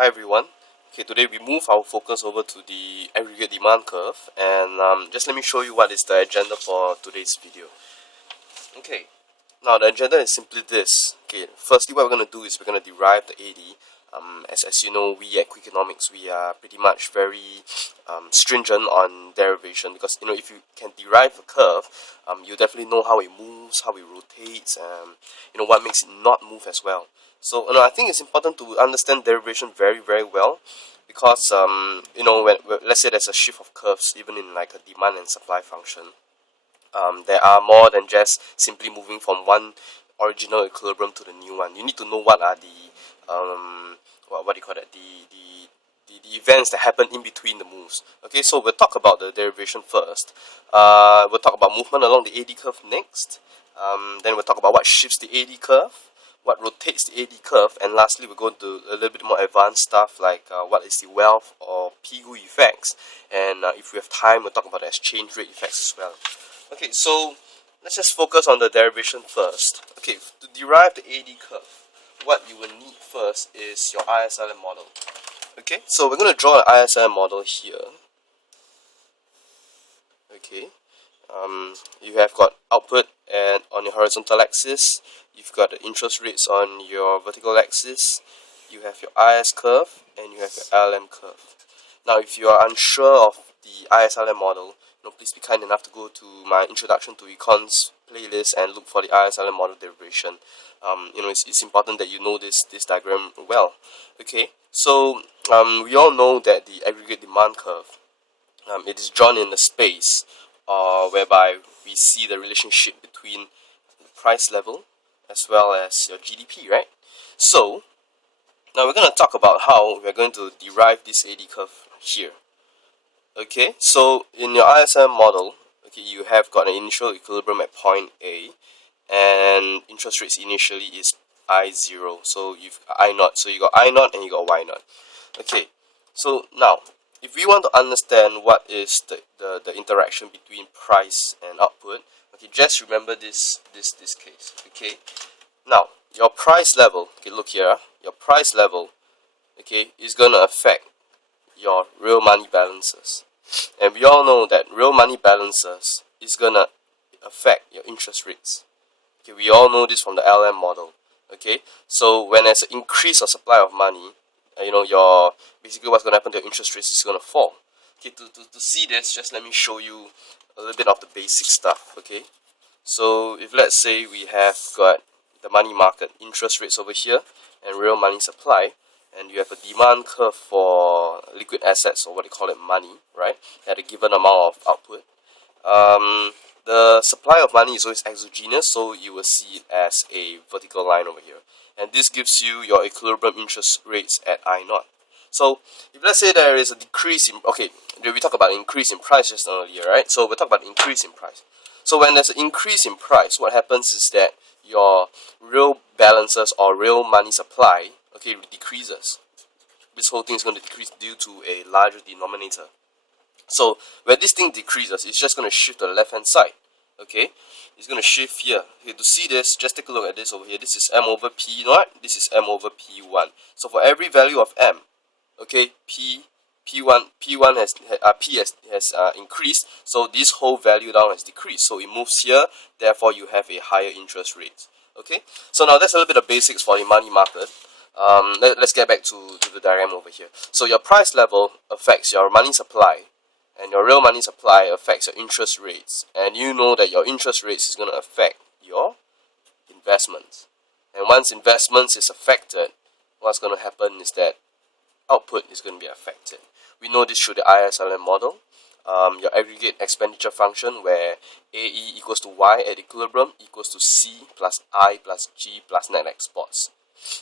Hi everyone. Okay, today we move our focus over to the aggregate demand curve, and just let me show you what is the agenda for today's video. Okay, now the agenda is simply this. Okay, firstly what we're going to do is we're going to derive the AD. As you know, we at Macroeconomics, we are pretty much very stringent on derivation, because if you can derive a curve, you definitely know how it moves, how it rotates, and what makes it not move as well. So I think it's important to understand derivation very well, because when let's say there's a shift of curves, even in like a demand and supply function, there are more than just simply moving from one original equilibrium to the new one. You need to know what are the what do you call that, the events that happen in between the moves. Okay, so we'll talk about the derivation first. We'll talk about movement along the AD curve next. Then we'll talk about what shifts the AD curve, what rotates the AD curve, and lastly we'll go into a little bit more advanced stuff like what is the wealth or Pigou effects, and if we have time we'll talk about the exchange rate effects as well. Okay, so let's just focus on the derivation first. Okay, to derive the AD curve, what you will need first is your ISLM model. Okay, so we're going to draw an ISLM model here. Okay, you have got output and on your horizontal axis, you've got the interest rates on your vertical axis, you have your IS curve, and you have your LM curve. Now, if you are unsure of the ISLM model, please be kind enough to go to my Introduction to Econs playlist and look for the ISLM model derivation. It's important that you know this diagram well. Okay, so we all know that the aggregate demand curve, it is drawn in a space whereby we see the relationship between the price level as well as your GDP, right? So now we're going to talk about how we're going to derive this AD curve here. Okay, so in your ISM model, okay, you have got an initial equilibrium at point A, and interest rates initially is I0, so you've I0, so you got I0 and you got Y0. Okay, so now if we want to understand what is the interaction between price and output, okay, just remember this case. Okay, now your price level, okay, look here, your price level, okay, is going to affect your real money balances, and we all know that real money balances is going to affect your interest rates. Okay, we all know this from the LM model. Okay, so when there's an increase of supply of money, your basically what's going to happen to your interest rates is going to fall. Okay, to see this, just let me show you a little bit of the basic stuff. Okay, so if let's say we have got the money market interest rates over here and real money supply, and you have a demand curve for liquid assets, or what they call it, money, right, at a given amount of output, the supply of money is always exogenous, so you will see it as a vertical line over here, and this gives you your equilibrium interest rates at I0. So if let's say there is a decrease in, okay, we talked about increase in price just earlier, right? So we'll talk about increase in price. So when there's an increase in price, what happens is that your real balances or real money supply, okay, decreases. This whole thing is going to decrease due to a larger denominator. So when this thing decreases, it's just going to shift to the left hand side. Okay, it's going to shift here. Okay, to see this, just take a look at this over here. This is m over p0. This is m over p1. So for every value of m, okay, p1 has increased, so this whole value down has decreased, so it moves here, therefore you have a higher interest rate. Okay, so now that's a little bit of basics for the money market. Let's get back to the diagram over here. So your price level affects your money supply, and your real money supply affects your interest rates, and you know that your interest rates is going to affect your investments, and once investments is affected, what's going to happen is that output is going to be affected. We know this through the ISLM model. Your aggregate expenditure function, where AE equals to Y at equilibrium equals to C plus I plus G plus net exports.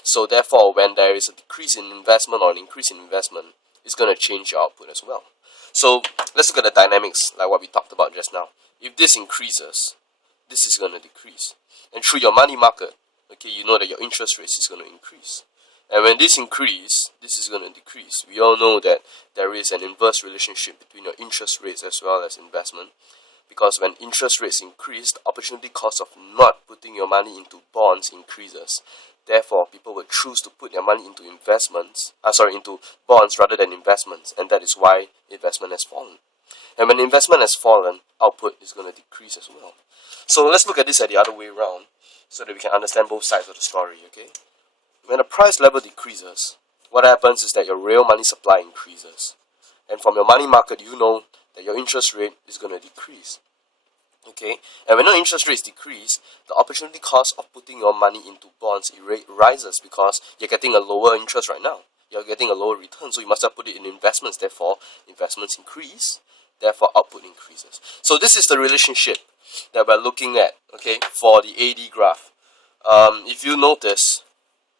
So therefore, when there is a decrease in investment or an increase in investment, it's going to change your output as well. So let's look at the dynamics like what we talked about just now. If this increases, this is going to decrease. And through your money market, okay, you know that your interest rates is going to increase. And when this increase, this is going to decrease. We all know that there is an inverse relationship between your interest rates as well as investment, because when interest rates increase, the opportunity cost of not putting your money into bonds increases. Therefore, people would choose to put their money into into bonds rather than investments, and that is why investment has fallen. And when investment has fallen, output is going to decrease as well. So let's look at this at the other way around, so that we can understand both sides of the story, okay? When the price level decreases, what happens is that your real money supply increases. And from your money market, you know that your interest rate is going to decrease. Okay, and when your interest rates decrease, the opportunity cost of putting your money into bonds rises because you're getting a lower interest right now. You're getting a lower return, so you must have put it in investments. Therefore, investments increase. Therefore, output increases. So this is the relationship that we're looking at. Okay, for the AD graph. If you notice,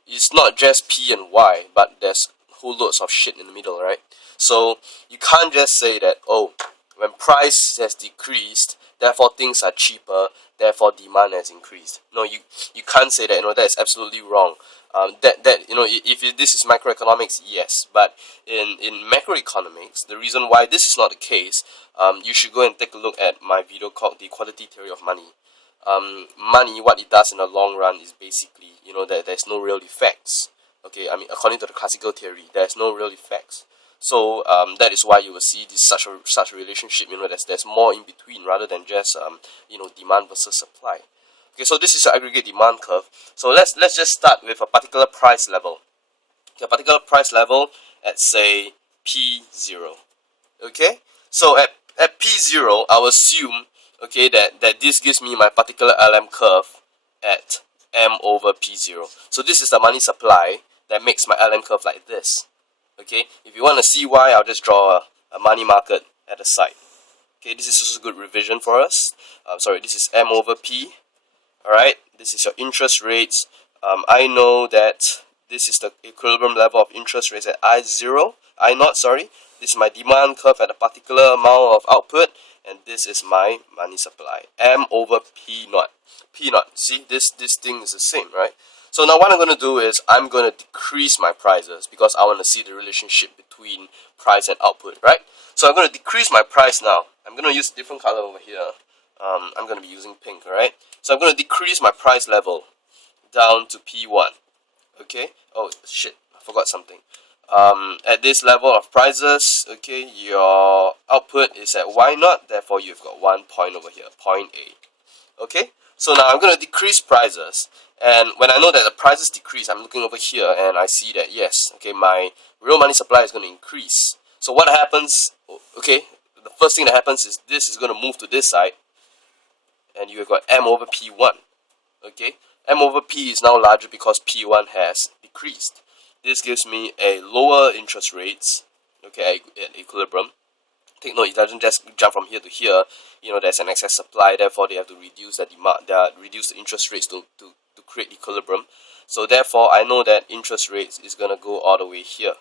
it's not just P and Y, but there's whole loads of shit in the middle, right? So you can't just say that, oh, when price has decreased, therefore things are cheaper, therefore demand has increased. No, you can't say that. That is absolutely wrong. If this is macroeconomics, yes, but in macroeconomics, the reason why this is not the case, you should go and take a look at my video called The Quantity Theory of Money. Money, what it does in the long run is basically, that there's no real effects. Okay, I mean, according to the classical theory, there's no real effects. So that is why you will see this such a relationship. There's more in between rather than just demand versus supply. Okay, so this is an aggregate demand curve. So let's just start with a particular price level. Okay, a particular price level at say P0. Okay, so at P0, I'll assume that this gives me my particular LM curve at M over P0. So this is the money supply that makes my LM curve like this. Okay, if you want to see why, I'll just draw a money market at the side. Okay, this is also a good revision for us. This is M over P. Alright, this is your interest rates. I know that this is the equilibrium level of interest rates at I0. This is my demand curve at a particular amount of output, and this is my money supply. M over P naught. P naught. See, this thing is the same, right? So now what I'm going to do is I'm going to decrease my prices because I want to see the relationship between price and output, right? So I'm going to decrease my price now. I'm going to use a different color over here. I'm going to be using pink, alright? So I'm going to decrease my price level down to P1. Okay? Oh, shit. I forgot something. At this level of prices, okay, your output is at Y0. Therefore, you've got 1 point over here, point A. Okay? So now I'm going to decrease prices. And when I know that the prices decrease, I'm looking over here and I see that, yes, okay, my real money supply is going to increase. So what happens, okay, the first thing that happens is this is going to move to this side. And you have got M over P1. Okay, M over P is now larger because P1 has decreased. This gives me a lower interest rates, okay, at equilibrium. Take note, it doesn't just jump from here to here. There's an excess supply, therefore they have to reduce the demand, reduce the interest rates to create equilibrium. So therefore, I know that interest rates is going to go all the way here,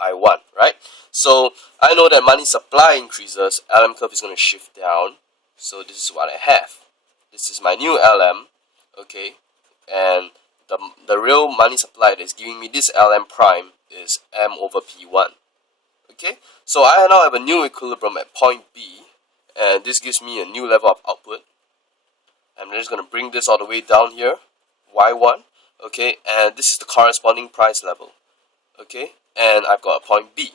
I1, right? So I know that money supply increases, LM curve is going to shift down. So this is what I have. This is my new LM, okay, and the real money supply that is giving me this LM prime is M over P1. Okay, so I now have a new equilibrium at point B, and this gives me a new level of output. I'm just going to bring this all the way down here, Y1, okay, and this is the corresponding price level, okay, and I've got a point B.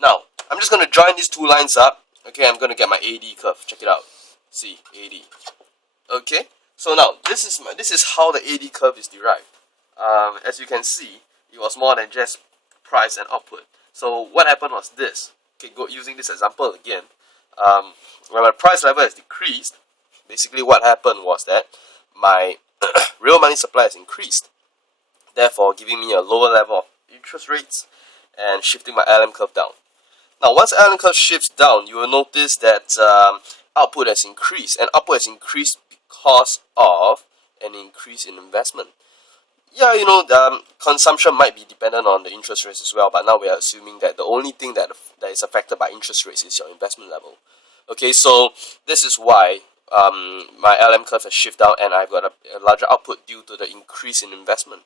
Now, I'm just going to join these two lines up, okay, I'm going to get my AD curve, check it out, see, AD. Okay, so now this is how the AD curve is derived. As you can see, it was more than just price and output. So what happened was this. Okay, using this example again. When my price level has decreased, basically what happened was that my real money supply has increased, therefore giving me a lower level of interest rates and shifting my LM curve down. Now, once LM curve shifts down, you will notice that output has increased, and output has increased because of an increase in investment. Yeah, consumption might be dependent on the interest rates as well, but now we are assuming that the only thing that is affected by interest rates is your investment level. Okay, so this is why my LM curve has shifted down and I've got a larger output due to the increase in investment.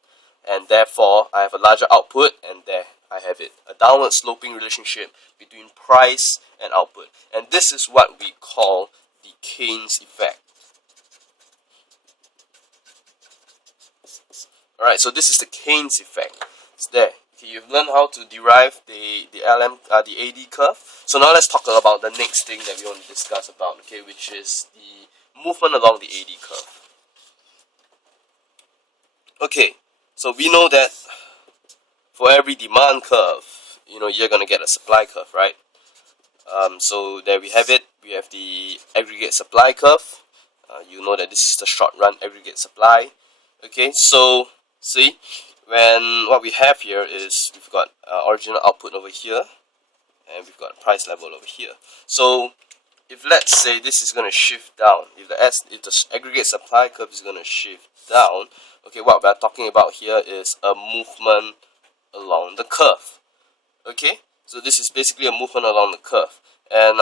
And therefore, I have a larger output, and there I have it. A downward sloping relationship between price and output. And this is what we call the Keynes effect. Alright, so this is the Keynes effect. It's there. Okay, you've learned how to derive the AD curve. So now let's talk about the next thing that we want to discuss about, okay, which is the movement along the AD curve. Okay, so we know that for every demand curve, you're gonna get a supply curve, right? So there we have it. We have the aggregate supply curve. You know that this is the short run aggregate supply. Okay, so see, what we have here is we've got original output over here, and we've got price level over here. So if let's say this is going to shift down, if the aggregate supply curve is going to shift down, okay, what we're talking about here is a movement along the curve. Okay, so this is basically a movement along the curve, and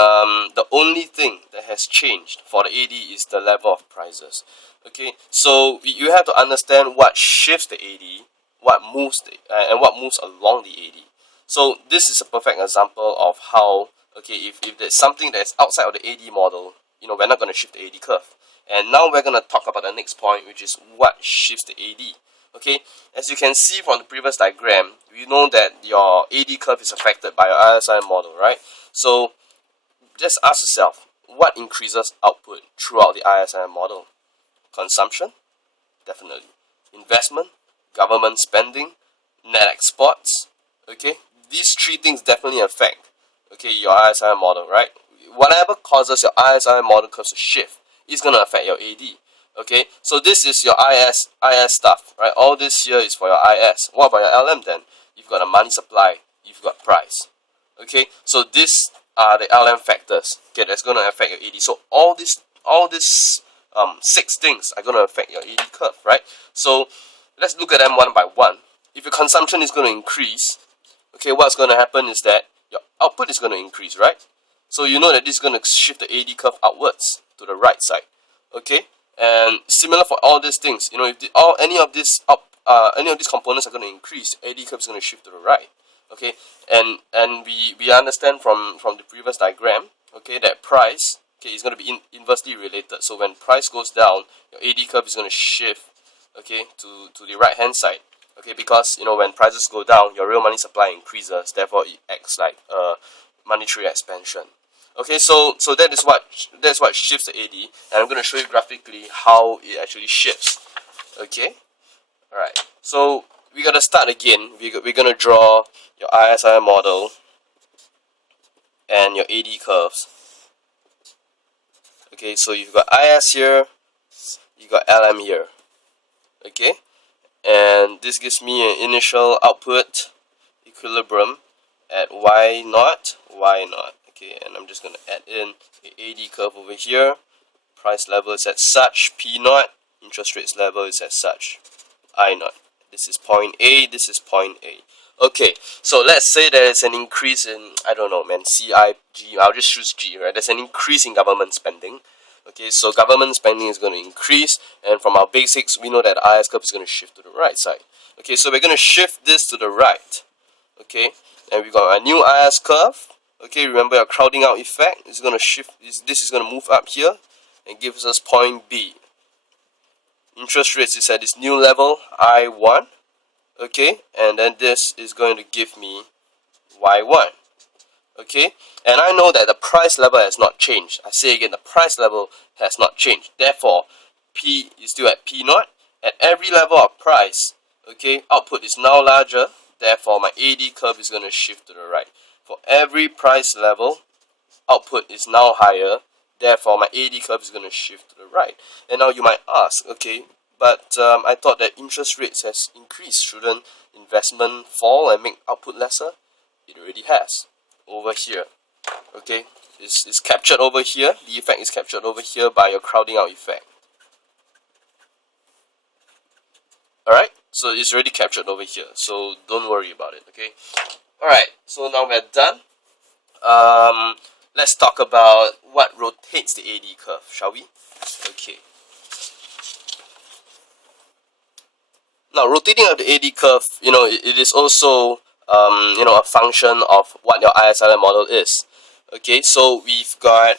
the only thing that has changed for the AD is the level of prices. Okay, so you have to understand what shifts the AD, what moves and what moves along the AD. So this is a perfect example of how, okay, if there's something that's outside of the AD model, we're not going to shift the AD curve. And now we're going to talk about the next point, which is what shifts the AD. Okay, as you can see from the previous diagram, we know that your AD curve is affected by your ISI model, right? So just ask yourself, what increases output throughout the ISI model? Consumption? Definitely. Investment? Government spending? Net exports? Okay, these three things definitely affect, okay, your ISI model, right? Whatever causes your ISI model curves to shift is going to affect your AD. Okay, so this is your IS stuff, right? All this here is for your IS. What about your LM then? You've got a money supply, you've got price. Okay, so these are the LM factors, okay, that's going to affect your AD. So all these 6 things are going to affect your AD curve, right? So let's look at them one by one. If your consumption is going to increase, okay, what's going to happen is that your output is going to increase, right? So you know that this is going to shift the AD curve outwards to the right side. Okay, and similar for all these things. If any of these components are going to increase, AD curve is going to shift to the right. Okay, and we understand from the previous diagram, okay, that price, okay, is going to be inversely related. So when price goes down, your AD curve is going to shift, okay, to the right hand side. Okay, because when prices go down, your real money supply increases. Therefore, it acts like a monetary expansion. Okay, so that's what shifts the AD, and I'm going to show you graphically how it actually shifts. Okay, all right. So we gotta start again. We're gonna draw your ISI model and your AD curves. Okay, so you've got IS here, you got LM here. Okay, and this gives me an initial output equilibrium at y naught. Okay, and I'm just going to add in the AD curve over here. Price level is at such P naught, interest rates level is at such I naught. This is point A, this is point A. Okay, so let's say there's an increase in, I don't know, man, CIG, I'll just choose G, right? There's an increase in government spending. Okay, so government spending is going to increase, and from our basics, we know that the IS curve is going to shift to the right side. Okay, so we're going to shift this to the right. Okay, and we got a new IS curve. Okay, remember your crowding out effect. It's going to shift. This is going to move up here and gives us point B. Interest rates is at this new level, I1. Okay, and then this is going to give me Y1. Okay, and I know that the price level has not changed. I say again, the price level has not changed. Therefore, P is still at P naught. At every level of price, okay, output is now larger. Therefore, my AD curve is going to shift to the right. For every price level, output is now higher. Therefore, my AD curve is going to shift to the right. And now you might ask, okay, but I thought that interest rates has increased. Shouldn't investment fall and make output lesser? It already has. Over here. Okay, it's captured over here. The effect is captured over here by your crowding out effect. Alright, so it's already captured over here. So don't worry about it, okay? Alright, so now we're done. Let's talk about what rotates the AD curve, shall we? Okay. Now, rotating of the AD curve, it is also, a function of what your ISI model is. Okay, so we've got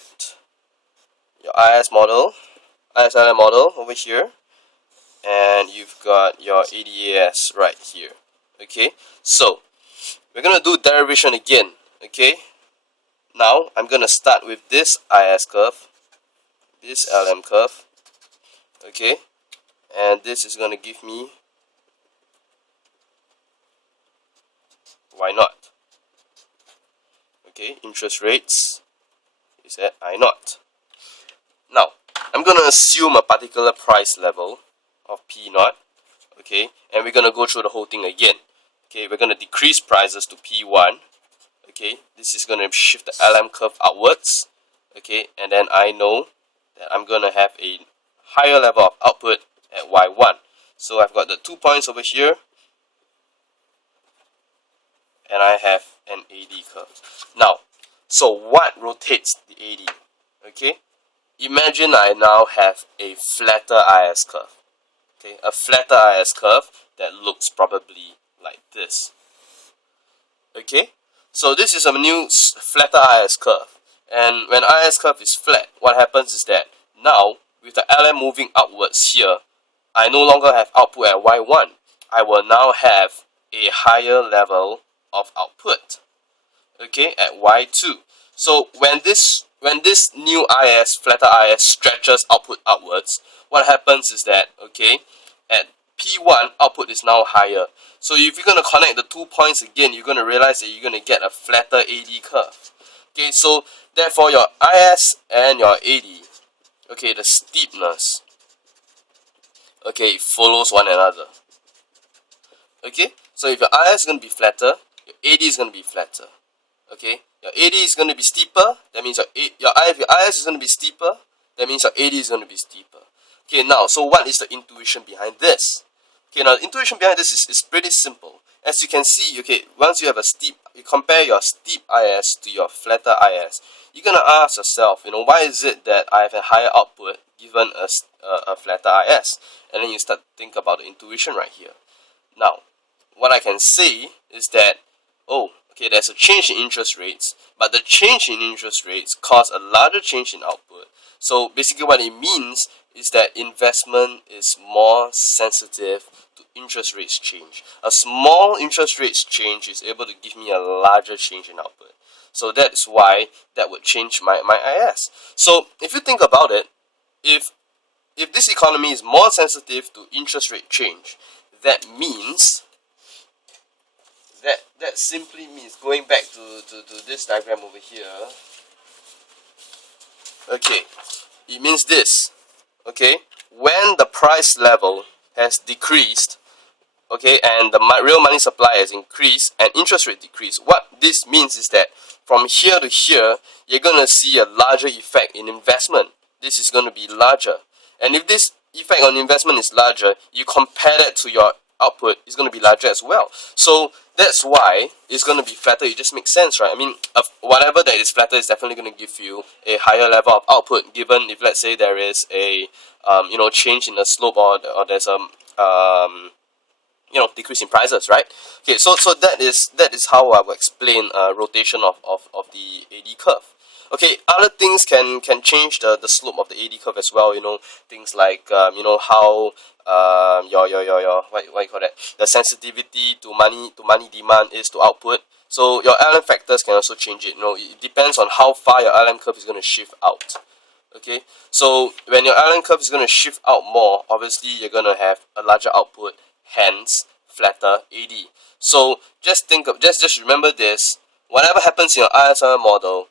your ISI model over here, and you've got your ADAS right here. Okay, so we're gonna do derivation again. Okay, now I'm gonna start with this IS curve, this LM curve. Okay, and this is gonna give me Y naught. Okay, interest rates is at I naught. Now I'm gonna assume a particular price level of P naught. Okay, and we're gonna go through the whole thing again. Okay, we're gonna decrease prices to P1. Okay, this is gonna shift the LM curve outwards. Okay, and then I know that I'm gonna have a higher level of output at Y1. So I've got the 2 points over here, and I have an AD curve. Now, so what rotates the AD? Okay, imagine I now have a flatter IS curve. Okay, a flatter IS curve that looks probably like this. Okay, so this is a new flatter IS curve, and when IS curve is flat, what happens is that now with the LM moving upwards here, I no longer have output at Y1. I will now have a higher level of output, okay, at Y2. So when this new IS, flatter IS, stretches output upwards, what happens is that, okay, at P1 output is now higher. So if you're going to connect the 2 points again, you're going to realize that you're going to get a flatter AD curve. Okay, so therefore your IS and your AD, okay, the steepness, okay, follows one another. Okay, so if your IS is going to be flatter, your AD is going to be flatter. Okay, your AD is going to be steeper, that means if your IS is going to be steeper, that means your AD is going to be steeper. Okay, now, so what is the intuition behind this? Okay, now the intuition behind this is pretty simple. As you can see, okay, once you have you compare your steep IS to your flatter IS, you're going to ask yourself, why is it that I have a higher output given a flatter IS? And then you start to think about the intuition right here. Now, what I can say is that, okay, there's a change in interest rates, but the change in interest rates caused a larger change in output. So basically what it means is that investment is more sensitive to interest rates change. A small interest rates change is able to give me a larger change in output. So that's why that would change my IS. So if you think about it, if this economy is more sensitive to interest rate change, that means that simply means, going back to this diagram over here, okay, it means this. Okay, when the price level has decreased, okay, and the real money supply has increased and interest rate decreased, what this means is that from here to here, you're going to see a larger effect in investment. This is going to be larger. And if this effect on investment is larger, you compare that to your output, it's going to be larger as well. So that's why it's going to be flatter. It just makes sense, right? I mean, whatever that is flatter is definitely going to give you a higher level of output, given if, let's say, there is a change in the slope, or there's a decrease in prices, right? Okay, so that is how I will explain rotation of the AD curve. Okay, other things can change the slope of the AD curve as well. Things like how your what you call that, the sensitivity to money demand is to output. So your LM factors can also change it. It depends on how far your LM curve is going to shift out. Okay, so when your LM curve is going to shift out more, obviously you're going to have a larger output, hence flatter AD. So just remember this. Whatever happens in your ISR model,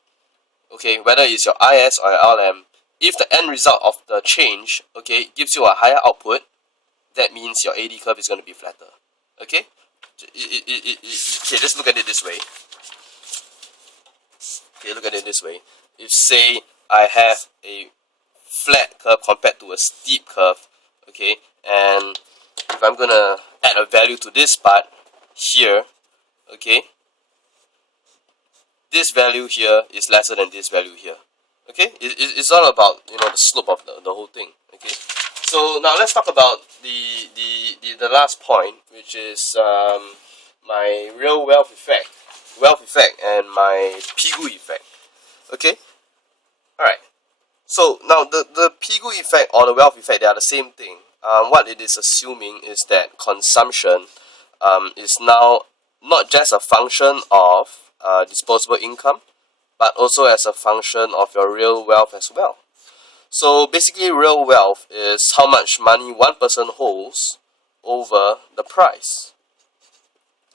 okay, whether it's your IS or your LM, if the end result of the change, okay, gives you a higher output, that means your AD curve is going to be flatter. Okay, okay, just look at it this way. Okay, look at it this way. If, say, I have a flat curve compared to a steep curve, okay, and if I'm gonna add a value to this part here, okay, this value here is lesser than this value here. Okay, it's all about the slope of the whole thing. Okay, so now let's talk about the last point, which is my real wealth effect and my Pigu effect. Okay, all right. So now the Pigu effect or the wealth effect, they are the same thing. what it is assuming is that consumption is now not just a function of disposable income, but also as a function of your real wealth as well. So basically, real wealth is how much money one person holds over the price,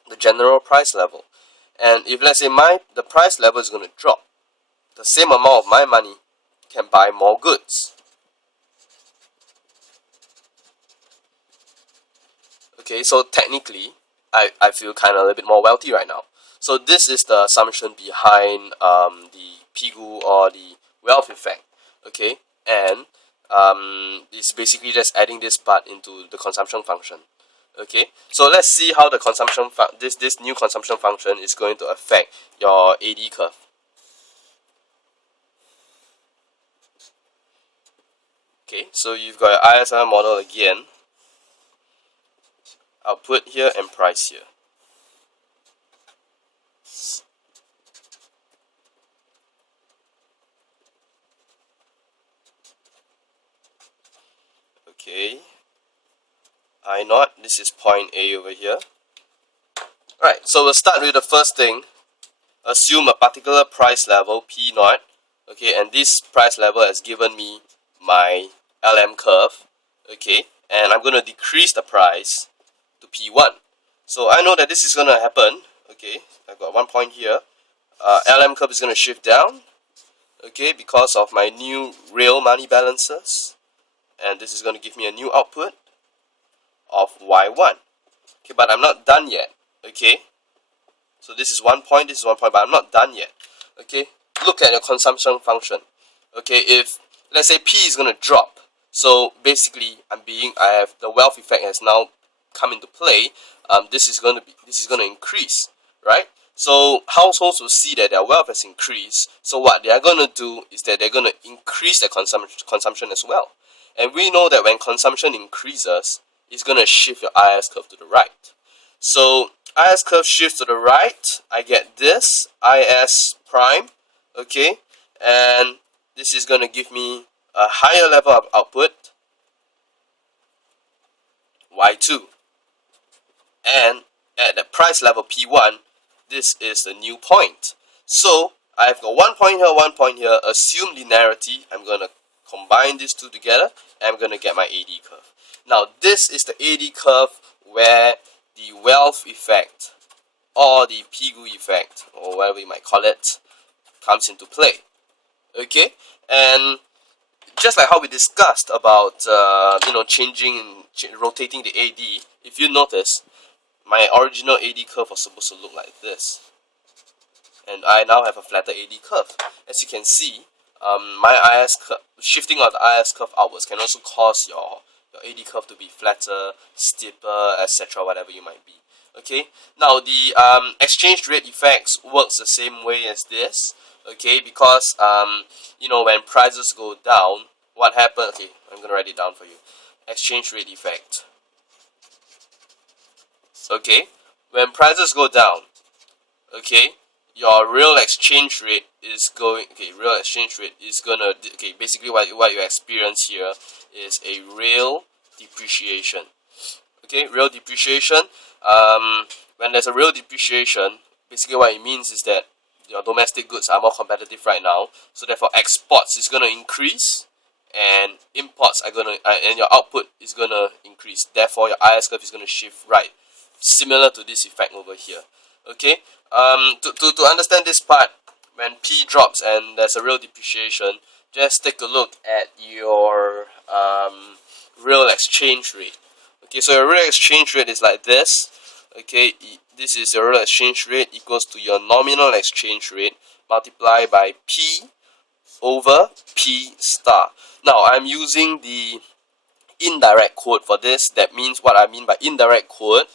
the general price level. And if let's say the price level is going to drop, the same amount of my money can buy more goods. Okay, so technically, I feel kind of a little bit more wealthy right now. So this is the assumption behind the PIGU or the wealth effect. Okay, and it's basically just adding this part into the consumption function. Okay, so let's see how the consumption this new consumption function is going to affect your AD curve. Okay, so you've got your ISR model again, output here and price here. Okay, I naught, this is point A over here. Alright, so we'll start with the first thing. Assume a particular price level, P naught. Okay, and this price level has given me my LM curve. Okay, and I'm going to decrease the price to P1. So I know that this is going to happen. Okay, I've got 1 point here. LM curve is going to shift down. Okay, because of my new real money balances. And this is going to give me a new output of Y1. Okay, but I'm not done yet. Okay, so this is 1 point, this is 1 point, but I'm not done yet. Okay, look at your consumption function. Okay, if let's say P is going to drop, so basically I have the wealth effect has now come into play. This is going to increase, right? So households will see that their wealth has increased. So what they are going to do is that they're going to increase their consumption as well. And we know that when consumption increases, it's going to shift your IS curve to the right. So IS curve shifts to the right, I get this IS prime, okay, and this is going to give me a higher level of output, Y2, and at the price level P1, this is the new point. So I've got 1 point here, 1 point here, assume linearity, I'm going to combine these two together, and I'm going to get my AD curve. Now this is the AD curve where the wealth effect or the PIGU effect, or whatever you might call it, comes into play. Okay, and just like how we discussed about rotating the AD, if you notice, my original AD curve was supposed to look like this, and I now have a flatter AD curve. As you can see, my IS curve, shifting of the IS curve outwards can also cause your AD curve to be flatter, steeper, etc., whatever you might be. Okay, now the exchange rate effects works the same way as this. Okay, because when prices go down, what happens? Okay, I'm gonna write it down for you. Exchange rate effect. Okay, when prices go down, okay, your real exchange rate is going. Okay, real exchange rate is gonna. Okay, basically what you experience here is a real depreciation. Okay, real depreciation. When there's a real depreciation, basically what it means is that your domestic goods are more competitive right now, so therefore exports is going to increase, and imports are going to, and your output is going to increase. Therefore, your IS curve is going to shift right, similar to this effect over here. Okay, to understand this part, when P drops and there's a real depreciation, just take a look at your real exchange rate. Okay, so your real exchange rate is like this. Okay, this is your real exchange rate equals to your nominal exchange rate multiplied by P over P star. Now I'm using the indirect quote for this. That means what I mean by indirect quote.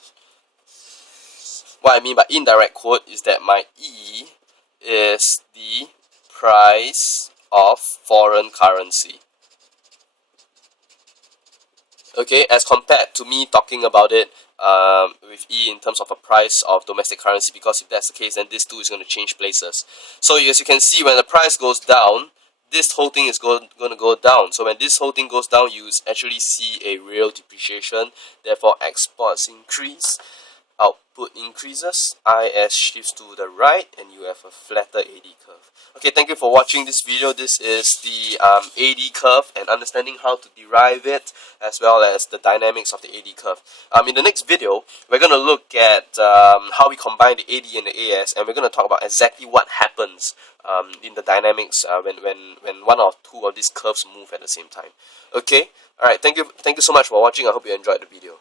What I mean by indirect quote is that my E is the price of foreign currency. Okay, as compared to me talking about it with E in terms of a price of domestic currency, because if that's the case, then this two is going to change places. So as you can see, when the price goes down, this whole thing is going to go down. So when this whole thing goes down, you actually see a real depreciation. Therefore, exports increase, output increases, IS shifts to the right, and you have a flatter AD curve. Okay, thank you for watching this video. This is the AD curve and understanding how to derive it, as well as the dynamics of the AD curve. In the next video, we're going to look at how we combine the AD and the AS, and we're going to talk about exactly what happens in the dynamics when one or two of these curves move at the same time. Okay, alright, thank you so much for watching. I hope you enjoyed the video.